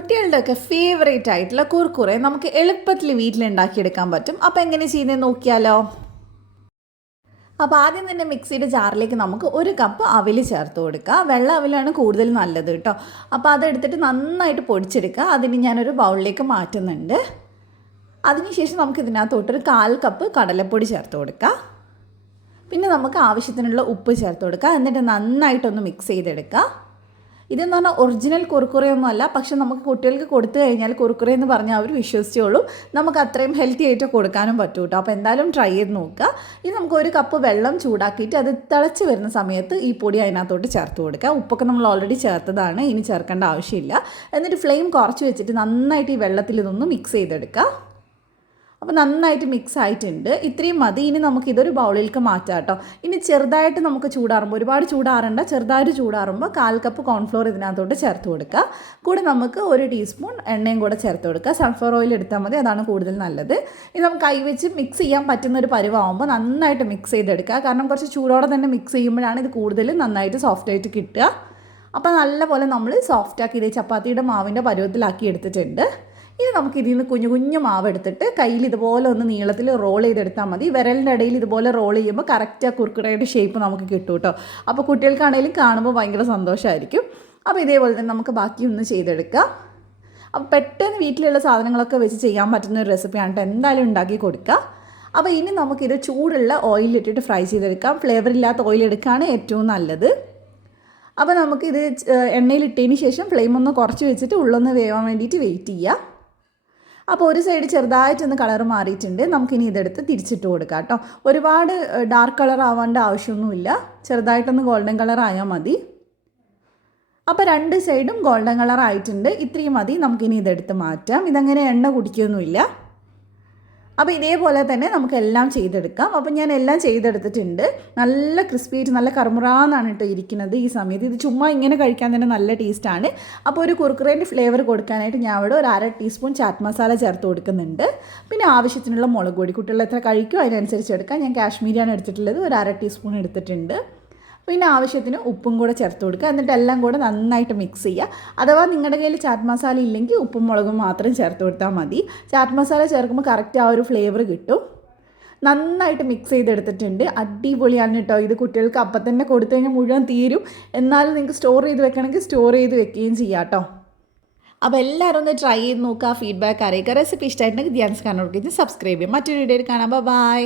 കുട്ടികളുടെയൊക്കെ favourite ആയിട്ടുള്ള കുർക്കുറെ നമുക്ക് എളുപ്പത്തിൽ വീട്ടിലുണ്ടാക്കിയെടുക്കാൻ പറ്റും. അപ്പോൾ എങ്ങനെ ചെയ്യുന്നത് നോക്കിയാലോ? അപ്പോൾ ആദ്യം തന്നെ മിക്സിയുടെ ജാറിലേക്ക് നമുക്ക് ഒരു കപ്പ് അവിൽ ചേർത്ത് കൊടുക്കുക. വെള്ള അവിലാണ് കൂടുതൽ നല്ലത് കേട്ടോ. അപ്പോൾ അതെടുത്തിട്ട് നന്നായിട്ട് പൊടിച്ചെടുക്കുക. അതിന് ഞാനൊരു ബൗളിലേക്ക് മാറ്റുന്നുണ്ട്. അതിനുശേഷം നമുക്ക് ഇതിനകത്തോട്ടൊരു കാൽ കപ്പ് കടലപ്പൊടി ചേർത്ത് കൊടുക്കുക. പിന്നെ നമുക്ക് ആവശ്യത്തിനുള്ള ഉപ്പ് ചേർത്ത് കൊടുക്കുക. എന്നിട്ട് നന്നായിട്ടൊന്ന് മിക്സ് ചെയ്തെടുക്കുക. ഇതെന്ന് പറഞ്ഞാൽ ഒറിജിനൽ കുറുക്കുറയൊന്നും അല്ല പക്ഷെ നമുക്ക് കുട്ടികൾക്ക് കൊടുത്തു കഴിഞ്ഞാൽ കുറുക്കുറ എന്ന് പറഞ്ഞാൽ അവർ വിശ്വസിച്ചോളൂ. നമുക്ക് അത്രയും ഹെൽത്തി ആയിട്ട് കൊടുക്കാനും പറ്റും കേട്ടോ അപ്പോൾ എന്തായാലും ട്രൈ ചെയ്ത് നോക്കുക. ഇനി നമുക്ക് ഒരു കപ്പ് വെള്ളം ചൂടാക്കിയിട്ട് അത് തിളച്ച് വരുന്ന സമയത്ത് ഈ പൊടി അതിനകത്തോട്ട് ചേർത്ത് കൊടുക്കുക. ഉപ്പൊക്കെ നമ്മൾ ഓൾറെഡി ചേർത്തതാണ്. ഇനി ചേർക്കേണ്ട ആവശ്യമില്ല. എന്നിട്ട് ഫ്ലെയിം കുറച്ച് വെച്ചിട്ട് നന്നായിട്ട് ഈ വെള്ളത്തിൽ ഇതൊന്ന് മിക്സ് ചെയ്തെടുക്കുക. അപ്പോൾ നന്നായിട്ട് മിക്സ് ആയിട്ടുണ്ട്. ഇത്രയും മതി. ഇനി നമുക്ക് ഇതൊരു ബൗളിലേക്ക് മാറ്റാം കേട്ടോ. ഇനി ചെറുതായിട്ട് നമുക്ക് ചൂടാറുമ്പോൾ ഒരുപാട് ചൂടാറണ്ട. ചെറുതായിട്ട് ചൂടാറുമ്പോൾ കാൽ കപ്പ് കോൺഫ്ലോർ ഇതിനകത്തോട്ട് ചേർത്ത് കൊടുക്കുക. കൂടെ നമുക്ക് ഒരു ടീസ്പൂൺ എണ്ണയും കൂടെ ചേർത്ത് കൊടുക്കുക. സൺഫ്ലവർ ഓയിൽ എടുത്താൽ മതി. അതാണ് കൂടുതൽ നല്ലത്. ഇത് നമുക്ക് കൈ കൈവച്ച് മിക്സ് ചെയ്യാൻ പറ്റുന്ന ഒരു പരിവാകുമ്പോൾ നന്നായിട്ട് മിക്സ് ചെയ്തെടുക്കുക. കാരണം കുറച്ച് ചൂടോടെ തന്നെ മിക്സ് ചെയ്യുമ്പോഴാണ് ഇത് കൂടുതൽ നന്നായിട്ട് സോഫ്റ്റ് ആയിട്ട് കിട്ടുക. അപ്പോൾ നല്ലപോലെ നമ്മൾ സോഫ്റ്റാക്കി ഇത് ചപ്പാത്തിയുടെ മാവിന്റെ പരുവത്തിലാക്കി എടുത്തിട്ടുണ്ട്. ഇനി നമുക്ക് ഇതിൽ നിന്ന് കുഞ്ഞു കുഞ്ഞു മാവ് എടുത്തിട്ട് കയ്യിൽ ഇതുപോലെ ഒന്ന് നീളത്തിൽ റോൾ ചെയ്തെടുത്താൽ മതി. വിരലിന്റെ ഇടയിൽ ഇതുപോലെ റോൾ ചെയ്യുമ്പോൾ കറക്റ്റ് ആ ഷേപ്പ് നമുക്ക് കിട്ടും കേട്ടോ. അപ്പോൾ കുട്ടികൾക്കാണെങ്കിലും കാണുമ്പോൾ ഭയങ്കര സന്തോഷമായിരിക്കും അപ്പോൾ ഇതേപോലെ തന്നെ നമുക്ക് ബാക്കി ഒന്ന് ചെയ്തെടുക്കാം. അപ്പോൾ പെട്ടെന്ന് വീട്ടിലുള്ള സാധനങ്ങളൊക്കെ വെച്ച് ചെയ്യാൻ പറ്റുന്ന ഒരു റെസിപ്പിയാണ് കേട്ടോ. എന്തായാലും ഉണ്ടാക്കി കൊടുക്കുക. അപ്പോൾ ഇനി നമുക്കിത് ചൂടുള്ള ഓയിലിട്ടിട്ട് ഫ്രൈ ചെയ്തെടുക്കാം. ഫ്ലേവർ ഇല്ലാത്ത ഓയിൽ എടുക്കുകയാണ് ഏറ്റവും നല്ലത്. അപ്പോൾ നമുക്കിത് എണ്ണയിലിട്ടതിന് ശേഷം ഫ്ലെയിം ഒന്ന് കുറച്ച് വെച്ചിട്ട് ഉള്ളൊന്ന് വേവാൻ വേണ്ടിയിട്ട് വെയിറ്റ് ചെയ്യുക. അപ്പോൾ ഒരു സൈഡ് ചെറുതായിട്ടൊന്ന് കളർ മാറിയിട്ടുണ്ട്. നമുക്കിനി ഇതെടുത്ത് തിരിച്ചിട്ട് കൊടുക്കാം കേട്ടോ ഒരുപാട് ഡാർക്ക് കളർ ആവേണ്ട ആവശ്യമൊന്നുമില്ല. ചെറുതായിട്ടൊന്ന് ഗോൾഡൻ കളർ ആയാൽ മതി. അപ്പോൾ രണ്ട് സൈഡും ഗോൾഡൻ കളർ ആയിട്ടുണ്ട്. ഇത്രയും മതി. നമുക്കിനി ഇതെടുത്ത് മാറ്റാം. ഇതങ്ങനെ എണ്ണ കുടിക്കുകയൊന്നുമില്ല അപ്പോൾ ഇതേപോലെ തന്നെ നമുക്ക് എല്ലാം ചെയ്തെടുക്കാം. അപ്പോൾ ഞാൻ എല്ലാം ചെയ്തെടുത്തിട്ടുണ്ട്. നല്ല ക്രിസ്പി ആയിട്ട് നല്ല കറുമുറാന്നാണ് കേട്ടോ ഇരിക്കുന്നത് ഈ സമയത്ത്. ഇത് ചുമ്മാ ഇങ്ങനെ കഴിക്കാൻ തന്നെ നല്ല ടേസ്റ്റാണ് അപ്പോൾ ഒരു കുറുക്കുറേന്റെ ഫ്ലേവർ കൊടുക്കാനായിട്ട് ഞാൻ അവിടെ ഒരു അര ടീസ്പൂൺ ചാറ്റ് മസാല ചേർത്ത് കൊടുക്കുന്നുണ്ട്. പിന്നെ ആവശ്യത്തിനുള്ള മുളക് പൊടി. കുട്ടികൾ എത്ര അതിനനുസരിച്ച് എടുക്കാം. ഞാൻ കാശ്മീരിയാണ് എടുത്തിട്ടുള്ളത്. ഒരു അര ടീസ്പൂൺ എടുത്തിട്ടുണ്ട്. പിന്നെ ആവശ്യത്തിന് ഉപ്പും കൂടെ ചേർത്ത് കൊടുക്കുക. എന്നിട്ട് എല്ലാം കൂടെ നന്നായിട്ട് മിക്സ് ചെയ്യുക. അഥവാ നിങ്ങളുടെ കയ്യിൽ ചാറ്റ് മസാല ഇല്ലെങ്കിൽ ഉപ്പും മുളകും മാത്രം ചേർത്ത് കൊടുത്താൽ മതി. ചാറ്റ് മസാല ചേർക്കുമ്പോൾ കറക്റ്റ് ആ ഒരു ഫ്ലേവർ കിട്ടും. നന്നായിട്ട് മിക്സ് ചെയ്തെടുത്തിട്ടുണ്ട്. അടിപൊളിയാണ് കേട്ടോ ഇത് കുട്ടികൾക്ക് അപ്പം തന്നെ കൊടുത്തു കഴിഞ്ഞാൽ മുഴുവൻ തീരും. എന്നാലും നിങ്ങൾക്ക് സ്റ്റോർ ചെയ്ത് വെക്കണമെങ്കിൽ സ്റ്റോർ ചെയ്ത് വെക്കുകയും ചെയ്യാം കേട്ടോ അപ്പോൾ എല്ലാവരും ഒന്ന് ട്രൈ ചെയ്ത് നോക്കുക. ഫീഡ്ബാക്ക് അറിയിക്കുക. റെസിപ്പി ഇഷ്ടമായിട്ടുണ്ടെങ്കിൽ ധ്യാൻസ് കാണാൻ സബ്സ്ക്രൈബ് ചെയ്യും മറ്റൊരു വീഡിയോയിൽ കാണാം. ബൈ